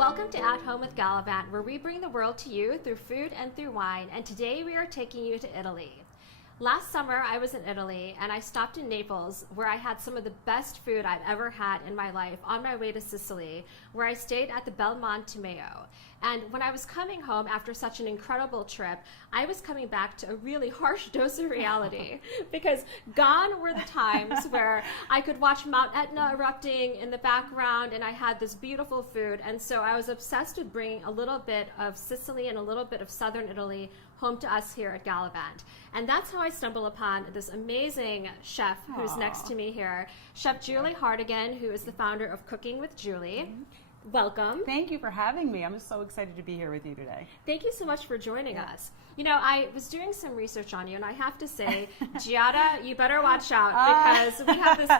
Welcome to At Home with Galavante, where we bring the world to you through food and through wine, and today we are taking you to Italy. Last summer I was in Italy and I stopped in Naples, where I had some of the best food I've ever had in my life on my way to Sicily, where I stayed at the Belmonte Mayo. And when I was coming home after such an incredible trip, I was coming back to a really harsh dose of reality because gone were the times where I could watch Mount Etna erupting in the background and I had this beautiful food. And so I was obsessed with bringing a little bit of Sicily and a little bit of southern Italy home to us here at Galavante. And that's how I stumbled upon this amazing chef who's next to me here, Chef Julie Hartigan, who is the founder of Cooking with Julie. Welcome. Thank you for having me. I'm just so excited to be here with you today. Thank you so much for joining us. You know, I was doing some research on you, and I have to say, Giada, you better watch out because we have this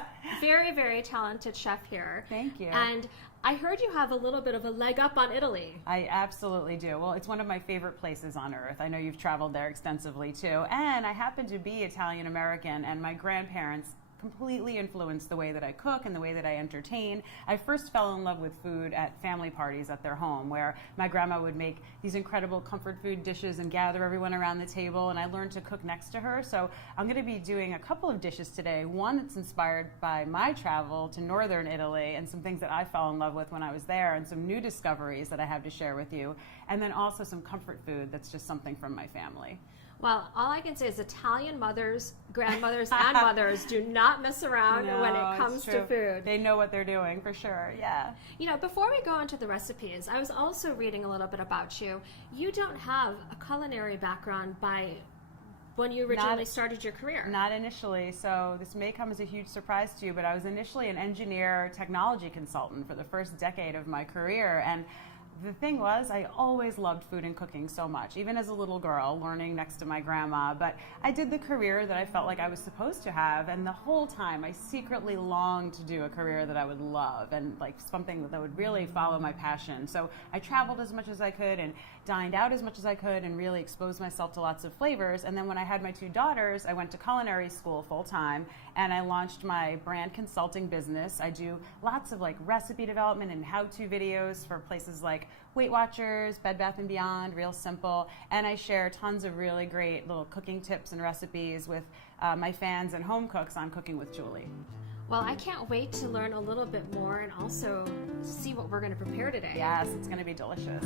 very, very talented chef here. Thank you. And I heard you have a little bit of a leg up on Italy. I absolutely do. Well, it's one of my favorite places on earth. I know you've traveled there extensively too. And I happen to be Italian American, and my grandparents completely influenced the way that I cook and the way that I entertain. I first fell in love with food at family parties at their home, where my grandma would make these incredible comfort food dishes and gather everyone around the table, and I learned to cook next to her. So I'm going to be doing a couple of dishes today. One that's inspired by my travel to northern Italy and some things that I fell in love with when I was there, and some new discoveries that I have to share with you, and then also some comfort food that's just something from my family. Well, all I can say is Italian mothers, grandmothers, and mothers do not mess around when it comes to food. They know what they're doing, for sure, yeah. You know, before we go into the recipes, I was also reading a little bit about you. You don't have a culinary background by when you originally started your career. Not initially, so this may come as a huge surprise to you, but I was initially an engineer technology consultant for the first decade of my career, and the thing was, I always loved food and cooking so much, even as a little girl, learning next to my grandma. But I did the career that I felt like I was supposed to have, and the whole time I secretly longed to do a career that I would love and like something that would really follow my passion. So I traveled as much as I could and dined out as much as I could and really exposed myself to lots of flavors. And then when I had my two daughters, I went to culinary school full time and I launched my brand consulting business. I do lots of like recipe development and how-to videos for places like Weight Watchers, Bed Bath & Beyond, Real Simple, and I share tons of really great little cooking tips and recipes with my fans and home cooks on Cooking with Julie. Well, I can't wait to learn a little bit more and also see what we're going to prepare today. Yes, it's going to be delicious.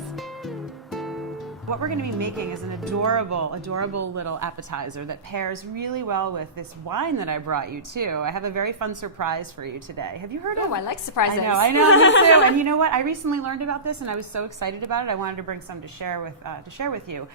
What we're going to be making is an adorable, adorable little appetizer that pairs really well with this wine that I brought you too. I have a very fun surprise for you today. Have you heard of it? Oh, I like surprises. I know, me too. And you know what? I recently learned about this and I was so excited about it. I wanted to bring some to share with you.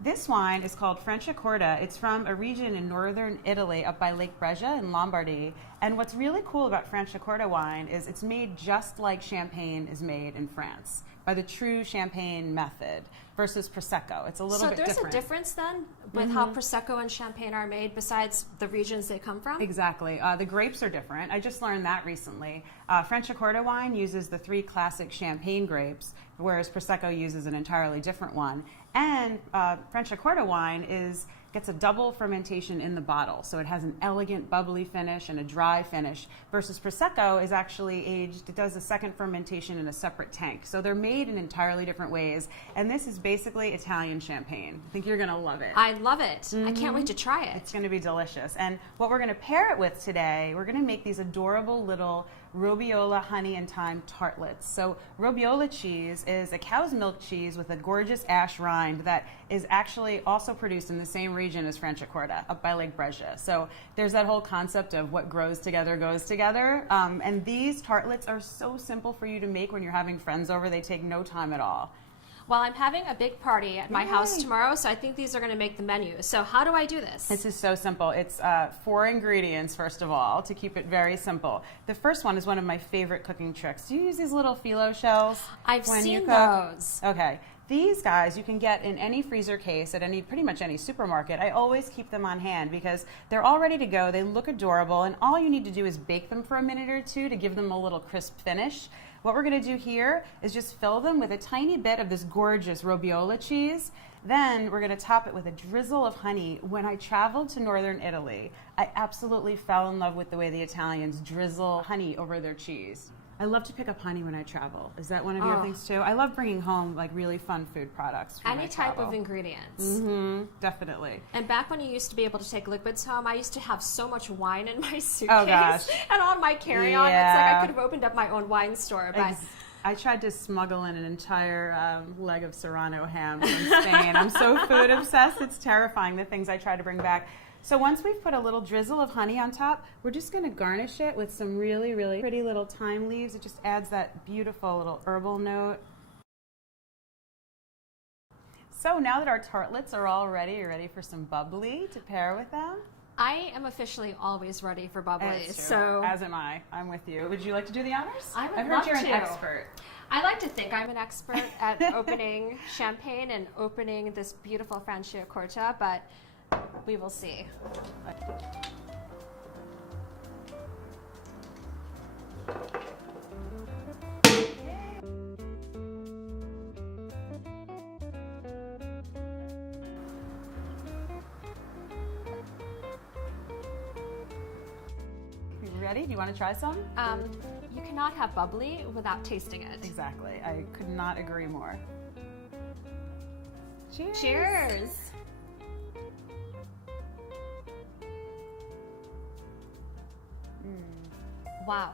This wine is called Franciacorta. It's from a region in northern Italy up by Lake Brescia in Lombardy. And what's really cool about Franciacorta wine is it's made just like champagne is made in France, by the true champagne method versus Prosecco. It's a little bit different. So there's a difference then with how Prosecco and champagne are made besides the regions they come from? Exactly. The grapes are different. I just learned that recently. Franciacorta wine uses the 3 classic champagne grapes, whereas Prosecco uses an entirely different one. And Franciacorta wine gets a double fermentation in the bottle. So it has an elegant bubbly finish and a dry finish, versus Prosecco is actually aged, it does a second fermentation in a separate tank. So they're made in entirely different ways. And this is basically Italian champagne. I think you're gonna love it. I love it. I can't wait to try it. It's gonna be delicious. And what we're gonna pair it with today, we're gonna make these adorable little Robiola honey and thyme tartlets. So Robiola cheese is a cow's milk cheese with a gorgeous ash rind that is actually also produced in the same region as Franciacorta, up by Lake Brescia. So there's that whole concept of what grows together goes together. And these tartlets are so simple for you to make when you're having friends over. They take no time at all. Well, I'm having a big party at my house tomorrow, so I think these are going to make the menu. So how do I do this? This is so simple. It's 4 ingredients, first of all, to keep it very simple. The first one is one of my favorite cooking tricks. Do you use these little phyllo shells? I've seen those. Okay. These guys you can get in any freezer case at pretty much any supermarket. I always keep them on hand because they're all ready to go. They look adorable, and all you need to do is bake them for a minute or two to give them a little crisp finish. What we're going to do here is just fill them with a tiny bit of this gorgeous Robiola cheese. Then we're going to top it with a drizzle of honey. When I traveled to northern Italy, I absolutely fell in love with the way the Italians drizzle honey over their cheese. I love to pick up honey when I travel. Is that one of your things too? I love bringing home like really fun food products. Any type of ingredients. Mm-hmm, definitely. And back when you used to be able to take liquids home, I used to have so much wine in my suitcase. Oh gosh. And on my carry-on, it's like I could have opened up my own wine store. But I tried to smuggle in an entire leg of Serrano ham from Spain. I'm so food obsessed, it's terrifying the things I try to bring back. So once we've put a little drizzle of honey on top, we're just going to garnish it with some really, really pretty little thyme leaves. It just adds that beautiful little herbal note. So now that our tartlets are all ready, you're ready for some bubbly to pair with them? I am officially always ready for bubbly. So as am I. I'm with you. Would you like to do the honors? I would I've love heard you're to. an expert. I like to think I'm an expert at opening champagne and opening this beautiful Franciacorta, but we will see. You ready? Do you want to try some? You cannot have bubbly without tasting it. Exactly. I could not agree more. Cheers. Cheers. Wow.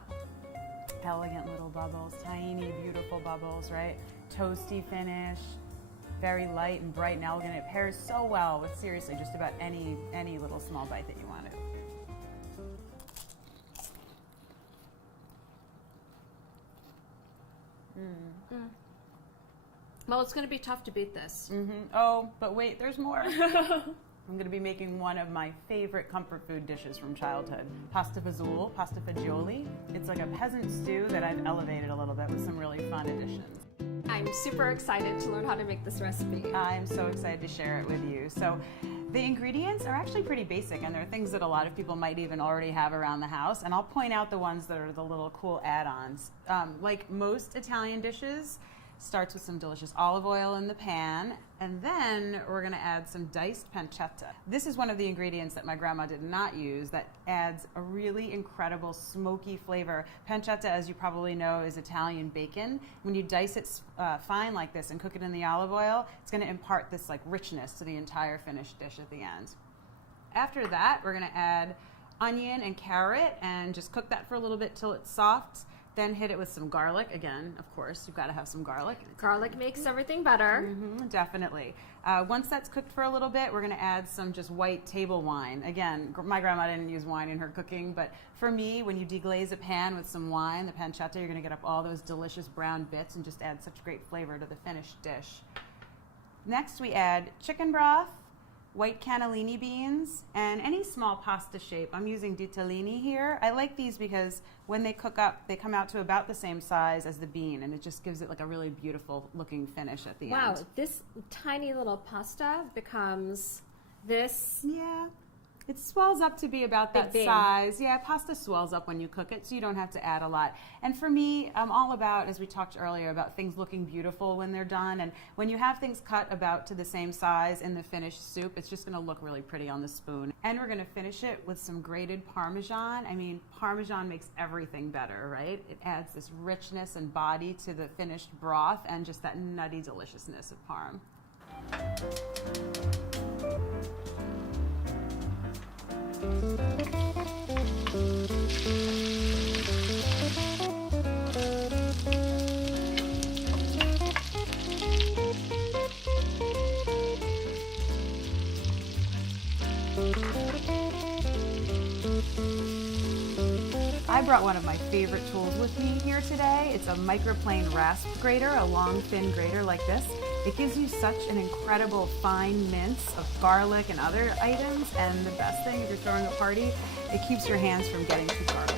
Elegant little bubbles, tiny, beautiful bubbles, right? Toasty finish, very light and bright and elegant. It pairs so well with seriously just about any little small bite that you want it. Well, it's going to be tough to beat this. Oh, but wait, there's more. I'm going to be making one of my favorite comfort food dishes from childhood, pasta fagioli. It's like a peasant stew that I've elevated a little bit with some really fun additions. I'm super excited to learn how to make this recipe. I'm so excited to share it with you. So the ingredients are actually pretty basic, and they're things that a lot of people might even already have around the house, and I'll point out the ones that are the little cool add-ons. Like most Italian dishes, starts with some delicious olive oil in the pan, and then we're going to add some diced pancetta. This is one of the ingredients that my grandma did not use that adds a really incredible smoky flavor. Pancetta, as you probably know, is Italian bacon. When you dice it fine like this and cook it in the olive oil, it's going to impart this like richness to the entire finished dish at the end. After that, we're going to add onion and carrot and just cook that for a little bit till it's soft. Then hit it with some garlic. Again, of course, you've got to have some garlic. Garlic makes everything better. Definitely. Once that's cooked for a little bit, we're going to add some just white table wine. Again, my grandma didn't use wine in her cooking, but for me, when you deglaze a pan with some wine, the pancetta, you're going to get up all those delicious brown bits and just add such great flavor to the finished dish. Next, we add chicken broth, white cannellini beans, and any small pasta shape. I'm using ditalini here. I like these because when they cook up, they come out to about the same size as the bean, and it just gives it like a really beautiful looking finish at the end. Wow, this tiny little pasta becomes this. Yeah. It swells up to be about that size. Yeah, pasta swells up when you cook it, so you don't have to add a lot. And for me, I'm all about, as we talked earlier, about things looking beautiful when they're done. And when you have things cut about to the same size in the finished soup, it's just going to look really pretty on the spoon. And we're going to finish it with some grated Parmesan. I mean, Parmesan makes everything better, right? It adds this richness and body to the finished broth and just that nutty deliciousness of Parm. I brought one of my favorite tools with me here today. It's a microplane rasp grater, a long thin grater like this. It gives you such an incredible fine mince of garlic and other items, and the best thing if you're throwing a party, it keeps your hands from getting too garlicky.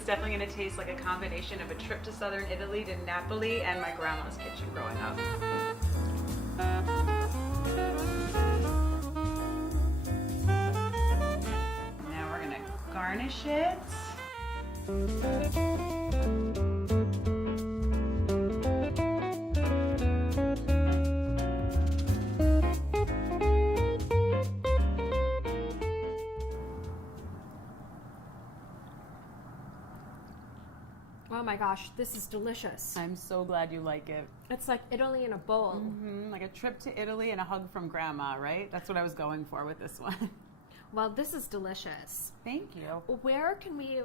it's definitely going to taste like a combination of a trip to southern Italy to Napoli and my grandma's kitchen growing up. Now we're going to garnish it. Oh my gosh, this is delicious. I'm so glad you like it. It's like Italy in a bowl. Like a trip to Italy and a hug from grandma, right? That's what I was going for with this one. Well, this is delicious. Thank you. Where can we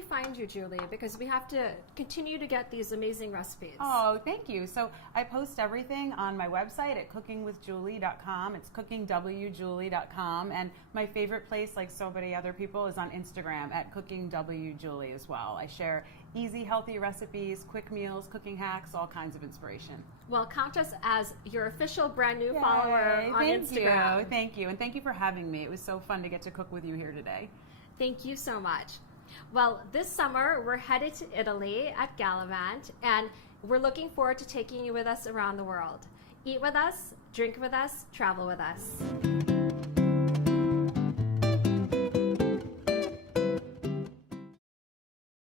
find you, Julie? Because we have to continue to get these amazing recipes. Oh, thank you. So I post everything on my website at cookingwithjulie.com. It's cookingwjulie.com. And my favorite place, like so many other people, is on Instagram at cookingwjulie as well. I share easy, healthy recipes, quick meals, cooking hacks, all kinds of inspiration. Well, count us as your official brand new follower on Instagram. Thank you. And thank you for having me. It was so fun to get to cook with you here today. Thank you so much. Well, this summer we're headed to Italy at Galavante, and we're looking forward to taking you with us around the world. Eat with us, drink with us, travel with us.